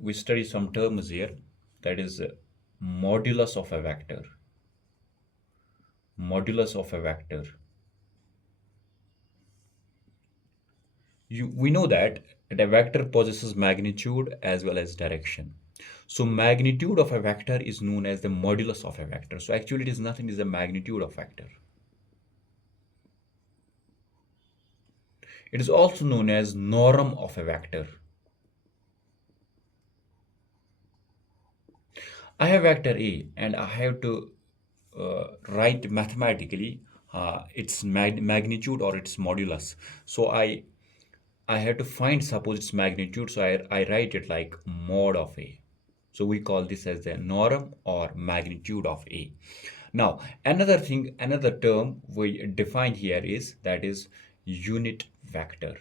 we study some terms here, that is modulus of a vector. Modulus of a vector. We know that a vector possesses magnitude as well as direction. So magnitude of a vector is known as the modulus of a vector. So actually it is nothing, it is the magnitude of vector. It is also known as norm of a vector. I have vector A and I have to write mathematically its magnitude or its modulus. So I have to find suppose its magnitude. So I write it like mod of A. So we call this as the norm or magnitude of A. Now another thing, another term we define here is that is unit vector.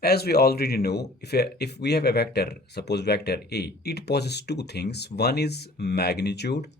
As we already know, if we have a vector, suppose vector A, it possesses two things. One is magnitude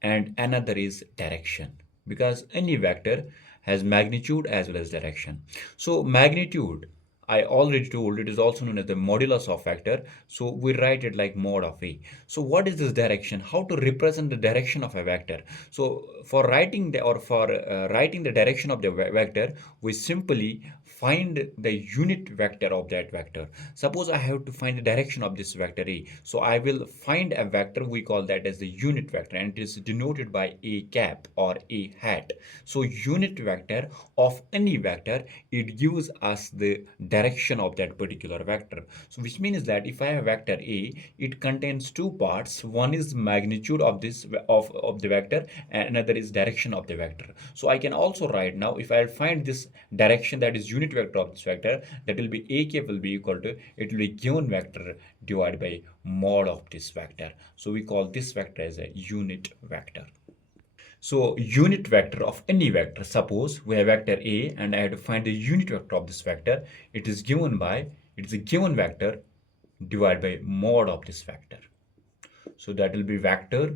and another is direction, because any vector has magnitude as well as direction. So magnitude, I already told, it is also known as the modulus of vector. So we write it like mod of A. So what is this direction? How to represent the direction of a vector? So for writing the or for writing the direction of the vector, we simply find the unit vector of that vector. Suppose I have to find the direction of this vector A. So I will find a vector, we call that as the unit vector, and it is denoted by A cap or A hat. So unit vector of any vector, it gives us the direction of that particular vector. So which means that if I have vector A, it contains two parts. One is magnitude of this of the vector and another is direction of the vector. So I can also write now, if I find this direction, that is unit vector of this vector, that will be A cap will be equal to, it will be given vector divided by mod of this vector. So we call this vector as a unit vector. So unit vector of any vector, suppose we have vector A and I have to find the unit vector of this vector, it is a given vector divided by mod of this vector. So that will be vector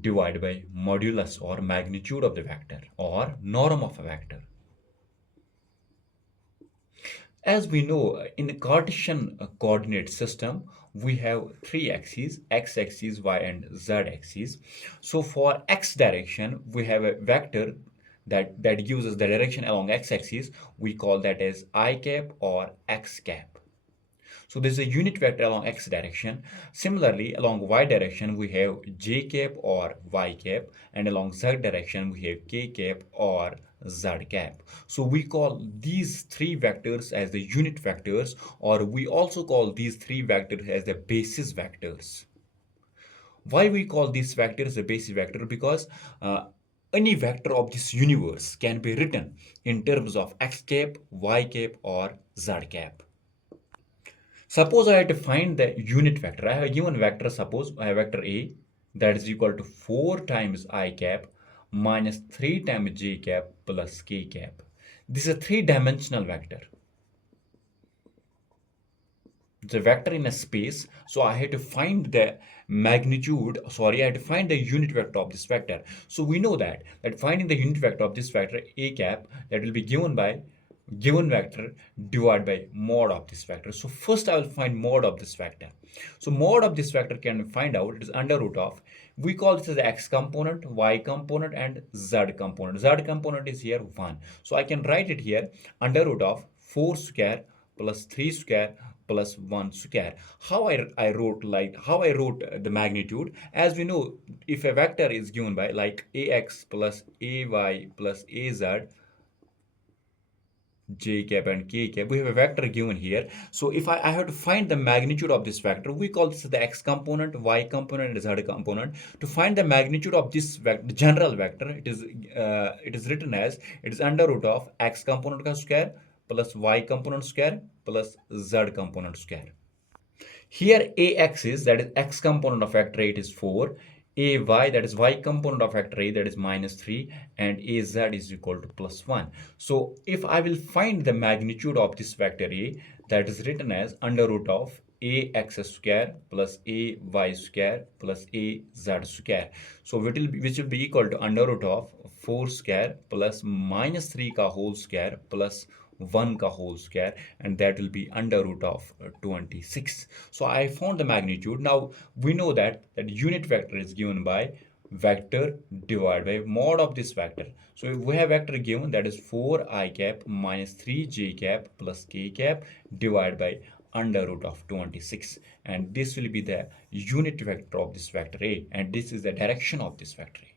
divided by modulus or magnitude of the vector or norm of a vector. As we know, in the Cartesian coordinate system, we have three axes, x-axis, y and z-axis. So for x direction, we have a vector that gives us the direction along x-axis. We call that as I cap or x cap. So this is a unit vector along x direction. Similarly, along y direction, we have j cap or y cap, and along z direction, we have k cap or z cap. So we call these three vectors as the unit vectors, or we also call these three vectors as the basis vectors. Why we call these vectors a basis vector? Because any vector of this universe can be written in terms of x cap, y cap, or z cap. Suppose I have to find the unit vector. I have a given vector. Suppose I have vector A that is equal to 4 times I cap minus 3 times j cap plus k cap. This is a three-dimensional vector. It's a vector in a space. So I had to find the magnitude, sorry, I had to find the unit vector of this vector. So we know that finding the unit vector of this vector A cap, that will be given by given vector divided by mod of this vector. So first I will find mod of this vector. So mod of this vector can find out, it is under root of, we call this as the x component, y component and z component. Z component is here 1. So I can write it here under root of 4 square plus 3 square plus 1 square. I wrote the magnitude. As we know, if a vector is given by like ax plus ay plus az, j cap and k cap, we have a vector given here. So if I have to find the magnitude of this vector, we call this the x component, y component and z component. To find the magnitude of this vector, general vector, it is written as, it is under root of x component ka square plus y component square plus z component square. Here ax is, that is x component of vector 8 is 4, ay, that is y component of vector a, that is minus 3, and az is equal to plus 1. So if I will find the magnitude of this vector a, that is written as under root of ax square plus ay square plus az square. So which will be equal to under root of 4 square plus minus 3 ka whole square plus 1 ka whole square, and that will be under root of 26. So I found the magnitude. Now we know that unit vector is given by vector divided by mod of this vector. So if we have vector given, that is 4 I cap minus 3 j cap plus k cap divided by under root of 26, and this will be the unit vector of this vector A, and this is the direction of this vector A.